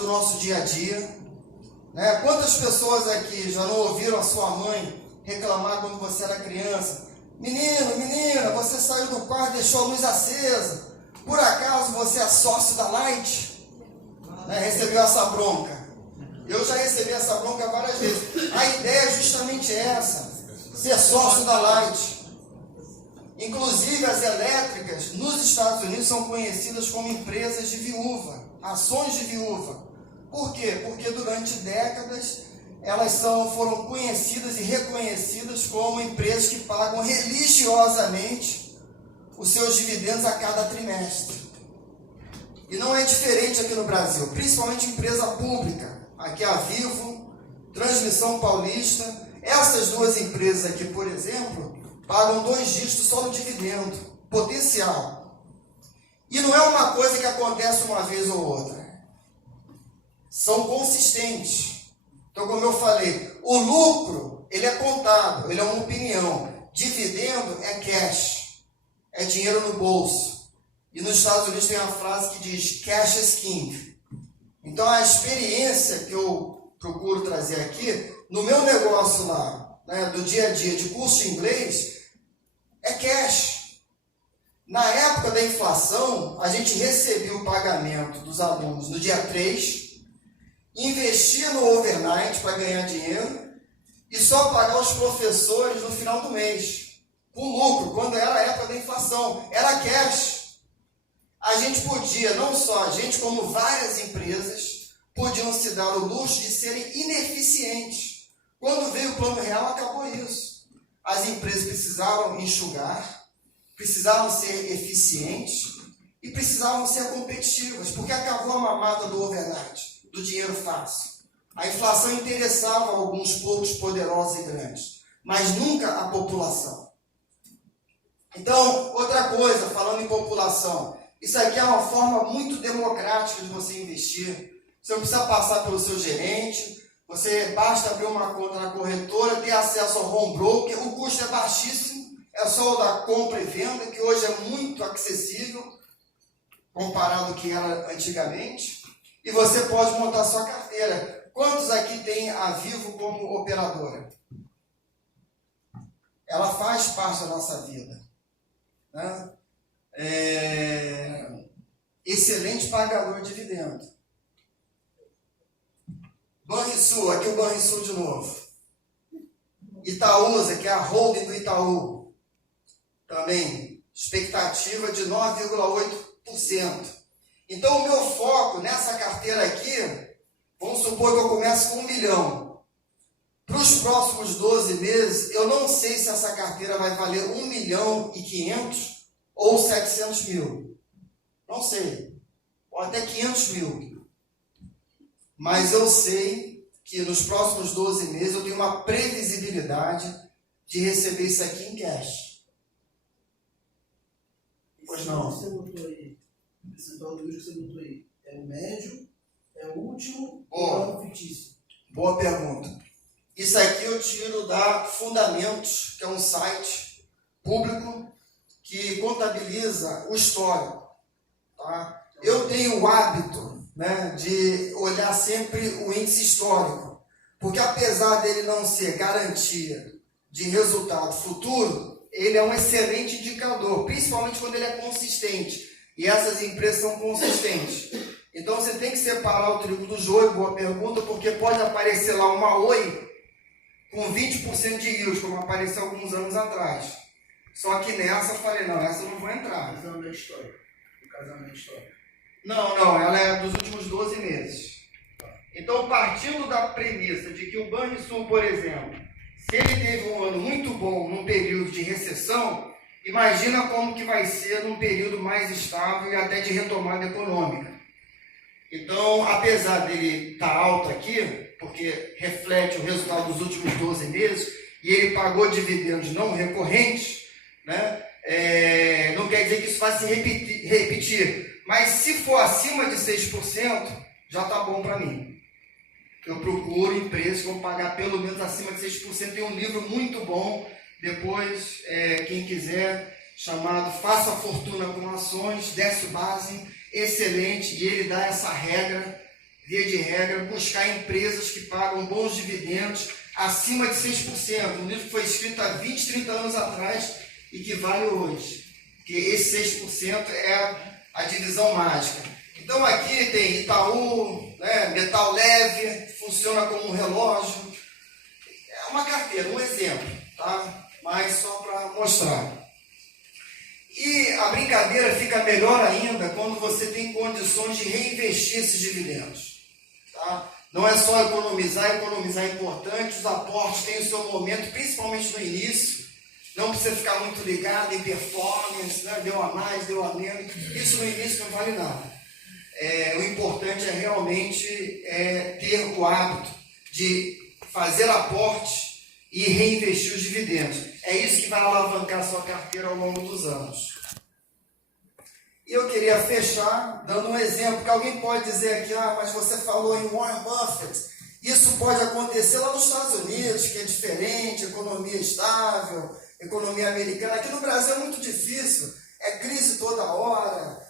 do nosso dia a dia, né? Quantas pessoas aqui já não ouviram a sua mãe reclamar quando você era criança? Menino, menina, você saiu do quarto e deixou a luz acesa. Por acaso você é sócio da Light? Né? Recebeu essa bronca. Eu já recebi essa bronca várias vezes. A ideia é justamente essa: ser sócio da Light. Inclusive as elétricas nos Estados Unidos são conhecidas como empresas de viúva, ações de viúva. Por quê? Porque durante décadas elas foram conhecidas e reconhecidas como empresas que pagam religiosamente os seus dividendos a cada trimestre. E não é diferente aqui no Brasil, principalmente empresa pública. Aqui a Vivo, Transmissão Paulista, essas duas empresas aqui, por exemplo, pagam 2 dígitos só no dividendo potencial. E não é uma coisa que acontece uma vez ou outra. São consistentes. Então, como eu falei, o lucro, ele é contábil, ele é uma opinião. Dividendo é cash, é dinheiro no bolso. E nos Estados Unidos tem uma frase que diz cash is king. Então, a experiência que eu procuro trazer aqui, no meu negócio lá, né, do dia a dia de curso de inglês, é cash. Na época da inflação, a gente recebia o pagamento dos alunos no dia 3, investia no overnight para ganhar dinheiro e só pagar os professores no final do mês, com lucro, quando era a época da inflação, era cash. A gente podia, não só a gente, como várias empresas, podiam se dar o luxo de serem ineficientes. Quando veio o Plano Real, acabou isso. As empresas precisavam enxugar, precisavam ser eficientes e precisavam ser competitivas, porque acabou a mamata do overnight, do dinheiro fácil. A inflação interessava alguns poucos poderosos e grandes, mas nunca a população. Então, outra coisa, falando em população, isso aqui é uma forma muito democrática de você investir. Você não precisa passar pelo seu gerente, você basta abrir uma conta na corretora, ter acesso ao home broker, o custo é baixíssimo, é só o da compra e venda, que hoje é muito acessível, comparado ao que era antigamente, e você pode montar sua carteira. Quantos aqui tem a Vivo como operadora? Ela faz parte da nossa vida, né? Excelente pagador de dividendo. Banrisul, aqui o Banrisul de novo. Itaúsa, que é a holding do Itaú, também expectativa de 9,8%. Então o meu foco nessa carteira aqui, vamos supor que eu começo com 1 milhão. Para os próximos 12 meses, eu não sei se essa carteira vai valer 1 milhão e 500 ou 700 mil. Não sei. Ou até 500 mil. Mas eu sei que nos próximos 12 meses eu tenho uma previsibilidade de receber isso aqui em cash. Pois não. Você botou aí, o percentual do juros que você botou aí, é o médio, é o último ou é o fictício? Boa pergunta. Isso aqui eu tiro da Fundamentos, que é um site público que contabiliza o histórico. Tá? Eu tenho o hábito, né, de olhar sempre o índice histórico, porque apesar dele não ser garantia de resultado futuro, ele é um excelente indicador, principalmente quando ele é consistente, e essas empresas são consistentes. Então você tem que separar o trigo do joio, boa pergunta, porque pode aparecer lá uma Oi com 20% de yield, como apareceu alguns anos atrás. Só que nessa eu falei, não, essa eu não vou entrar. Casamento histórico. Casamento histórico. Não, ela é dos últimos 12 meses. Então, partindo da premissa de que o Banrisul, por exemplo, se ele teve um ano muito bom num período de recessão, imagina como que vai ser num período mais estável e até de retomada econômica. Então, apesar dele estar alto aqui, porque reflete o resultado dos últimos 12 meses, e ele pagou dividendos não recorrentes, né? Não quer dizer que isso vai se repetir. Mas se for acima de 6%, já está bom para mim. Eu procuro empresas que vão pagar pelo menos acima de 6%. Tem um livro muito bom, depois, quem quiser, chamado Faça Fortuna com Ações, Décio Bazin, excelente, e ele dá essa regra via de regra, buscar empresas que pagam bons dividendos acima de 6%. Um livro que foi escrito há 20, 30 anos atrás e que vale hoje. Porque esse 6% é a divisão mágica. Então aqui tem Itaú, né, metal leve, funciona como um relógio. É uma carteira, um exemplo, tá? Mas só para mostrar. E a brincadeira fica melhor ainda quando você tem condições de reinvestir esses dividendos. Tá? Não é só economizar é importante, os aportes têm o seu momento, principalmente no início. Não precisa ficar muito ligado em performance, né? Deu a mais, deu a menos. Isso no início não vale nada. O importante é realmente ter o hábito de fazer aportes e reinvestir os dividendos. É isso que vai alavancar a sua carteira ao longo dos anos. E eu queria fechar dando um exemplo, que alguém pode dizer aqui, mas você falou em Warren Buffett. Isso pode acontecer lá nos Estados Unidos, que é diferente, economia estável, economia americana. Aqui no Brasil é muito difícil, é crise toda hora.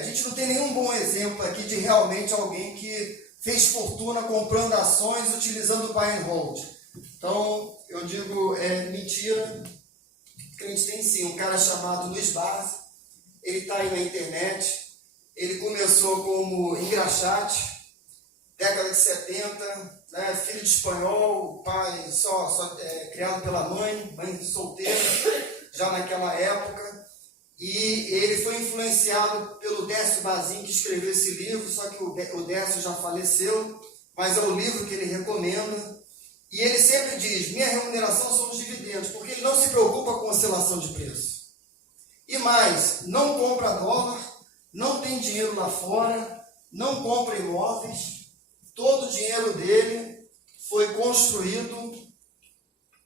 A gente não tem nenhum bom exemplo aqui de realmente alguém que fez fortuna comprando ações utilizando buy and hold. Então, eu digo, mentira, que a gente tem sim um cara chamado Luiz Barsi, ele está aí na internet, ele começou como engraxate, década de 70, né, filho de espanhol, pai criado pela mãe solteira, já naquela época, e ele foi influenciado pelo Décio Bazin, que escreveu esse livro, só que o Décio já faleceu, mas é o livro que ele recomenda. E ele sempre diz, minha remuneração são os dividendos, porque ele não se preocupa com oscilação de preço. E mais, não compra dólar, não tem dinheiro lá fora, não compra imóveis, todo o dinheiro dele foi construído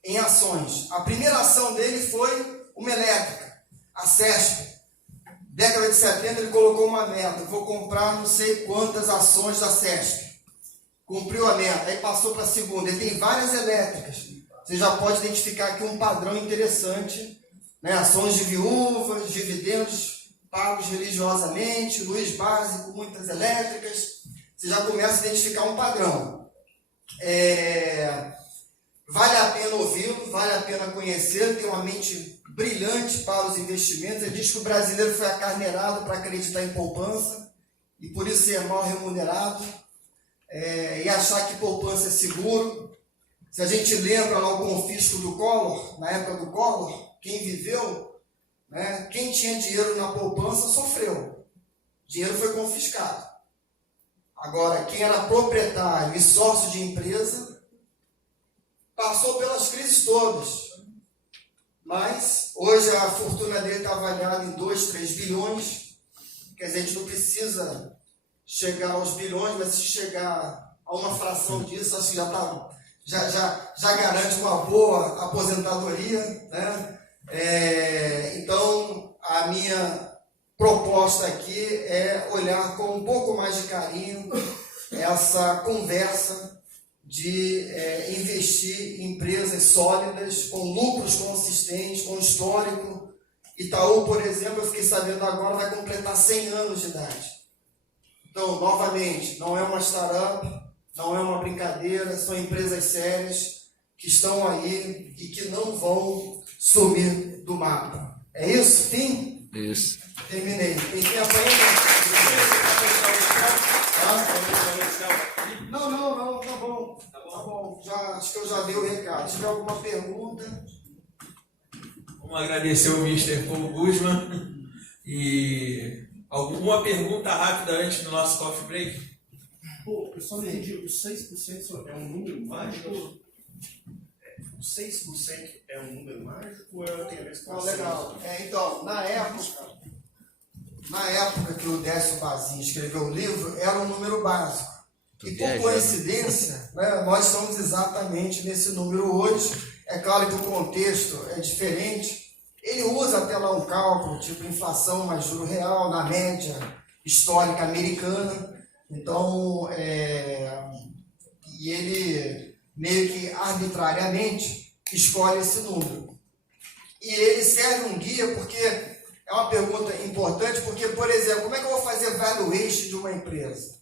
em ações. A primeira ação dele foi uma elétrica, a CESP. Década de 70 ele colocou uma meta, vou comprar não sei quantas ações da CESP. Cumpriu a meta, aí passou para a segunda. Ele tem várias elétricas. Você já pode identificar aqui um padrão interessante, né? Ações de viúvas, dividendos pagos religiosamente, Luiz Barsi com muitas elétricas. Você já começa a identificar um padrão. Vale a pena ouvi-lo, vale a pena conhecê-lo, tem uma mente brilhante para os investimentos. Ele diz que o brasileiro foi acarneirado para acreditar em poupança e por isso ser mal remunerado. E achar que poupança é seguro. Se a gente lembra lá o confisco do Collor, na época do Collor, quem viveu, né, quem tinha dinheiro na poupança sofreu. O dinheiro foi confiscado. Agora, quem era proprietário e sócio de empresa, passou pelas crises todas. Mas, hoje a fortuna dele está avaliada em 2, 3 bilhões. Quer dizer, a gente não precisa chegar aos bilhões, mas se chegar a uma fração disso, acho que já garante uma boa aposentadoria, né? Então, a minha proposta aqui é olhar com um pouco mais de carinho essa conversa de investir em empresas sólidas, com lucros consistentes, com histórico. Itaú, por exemplo, eu fiquei sabendo agora, vai completar 100 anos de idade. Então, novamente, não é uma startup, não é uma brincadeira, são empresas sérias que estão aí e que não vão sumir do mapa. É isso? Fim? Isso. Terminei. Tem tempo ainda? Não, tá bom. Tá bom. Acho que eu já dei o recado. Se tiver alguma pergunta... Vamos agradecer o Mr. Paul Guzman e alguma pergunta rápida antes do nosso coffee break? Pô, eu só não entendi, o 6% é um número mágico? O 6% é um número mágico ou tem a ver com Não, legal. Então, na época que o Décio Bazin escreveu o livro, era um número básico. E por coincidência, né, nós estamos exatamente nesse número hoje. É claro que o contexto é diferente. Ele usa até lá um cálculo, tipo inflação mais juro real, na média histórica americana. Então, e ele meio que arbitrariamente escolhe esse número. E ele serve um guia porque é uma pergunta importante, porque, por exemplo, como é que eu vou fazer valuation de uma empresa?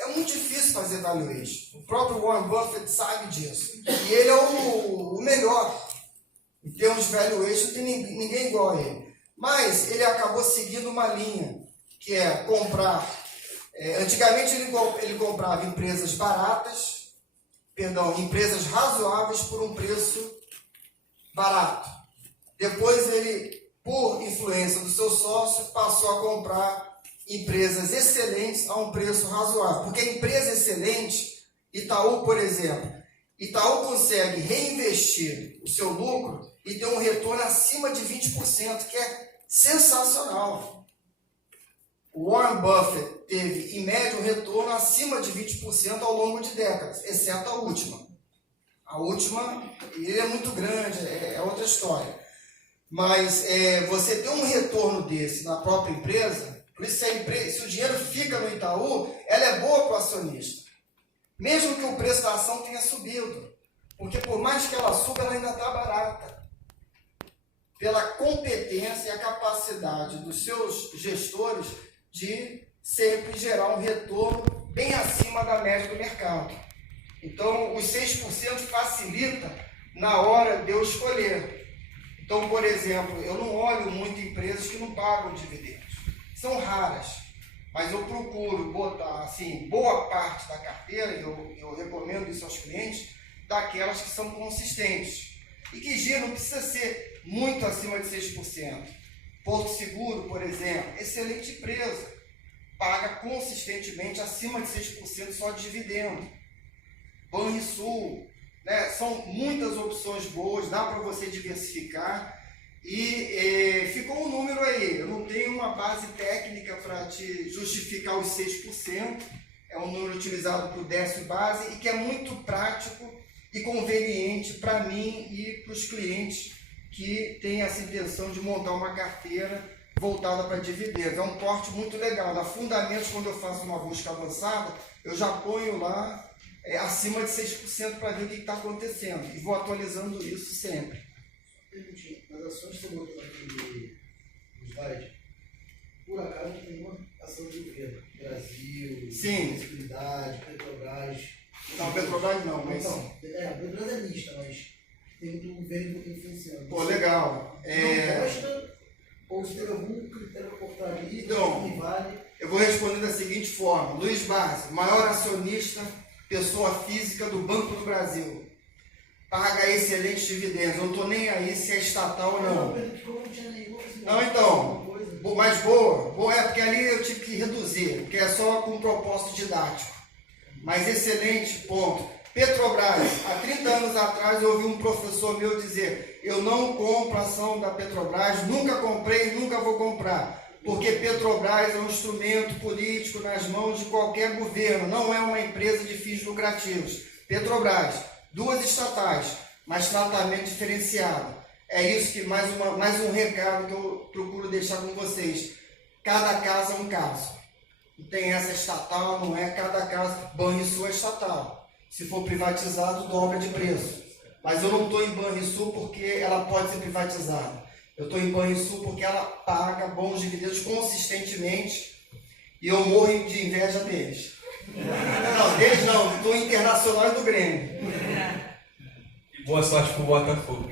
é muito difícil fazer valuation. O próprio Warren Buffett sabe disso. E ele é o melhor. Em termos de valuation, não tem ninguém igual a ele. Mas ele acabou seguindo uma linha, que é comprar. Antigamente ele comprava empresas baratas, empresas razoáveis por um preço barato. Depois ele, por influência do seu sócio, passou a comprar empresas excelentes a um preço razoável. Porque a empresa excelente, Itaú, por exemplo, Itaú consegue reinvestir o seu lucro e ter um retorno acima de 20%, que é sensacional. O Warren Buffett teve, em média, um retorno acima de 20% ao longo de décadas, exceto a última. A última, ele é muito grande, é outra história. Mas você ter um retorno desse na própria empresa, por isso se o dinheiro fica no Itaú, ela é boa para o acionista. Mesmo que o preço da ação tenha subido. Porque por mais que ela suba, ela ainda está barata. Pela competência e a capacidade dos seus gestores de sempre gerar um retorno bem acima da média do mercado. Então, os 6% facilita na hora de eu escolher. Então, por exemplo, eu não olho muito empresas que não pagam dividendos. São raras, mas eu procuro botar assim, boa parte da carteira, e eu recomendo isso aos clientes, daquelas que são consistentes. E que giram, não precisa ser muito acima de 6%. Porto Seguro, por exemplo, excelente empresa. Paga consistentemente acima de 6% só de dividendo. Banrisul, né? São muitas opções boas, dá para você diversificar. E ficou um número aí. Eu não tenho uma base técnica para te justificar os 6%. É um número utilizado para o décimo base e que é muito prático e conveniente para mim e para os clientes que têm essa intenção de montar uma carteira voltada para dividendos. É um porte muito legal. Na Fundamentos, quando eu faço uma busca avançada, eu já ponho lá acima de 6% para ver o que está acontecendo. E vou atualizando isso sempre. Nas ações que você botou aqui no slide, por acaso tem uma ação de governo? Brasil, Sim. Possibilidade, Petrobras. Não, Petrobras não, mas... Não, Petrobras é mista, mas tem muito governo influenciando. Pô, legal. Não gosta, ou se tem algum critério cortar ali, Então, que vale? Eu vou responder da seguinte forma. Luiz Barsi, maior acionista, pessoa física do Banco do Brasil. Paga excelentes dividendos. Eu não estou nem aí se é estatal ou não. Não, então. Mas boa. Boa é porque ali eu tive que reduzir, porque é só com propósito didático. Mas excelente, ponto. Petrobras, há 30 anos atrás eu ouvi um professor meu dizer: eu não compro ação da Petrobras, nunca comprei e nunca vou comprar. Porque Petrobras é um instrumento político nas mãos de qualquer governo, não é uma empresa de fins lucrativos. Petrobras, 2 estatais, mas tratamento diferenciado. É isso que mais um recado que eu procuro deixar com vocês. Cada caso é um caso. Não tem essa estatal, não é cada caso. Banrisul é estatal. Se for privatizado, dobra de preço. Mas eu não estou em Banrisul porque ela pode ser privatizada. Eu estou em Banrisul porque ela paga bons dividendos consistentemente e eu morro de inveja deles. Não, deles não, do Internacional e do Grêmio. E boa sorte pro Botafogo.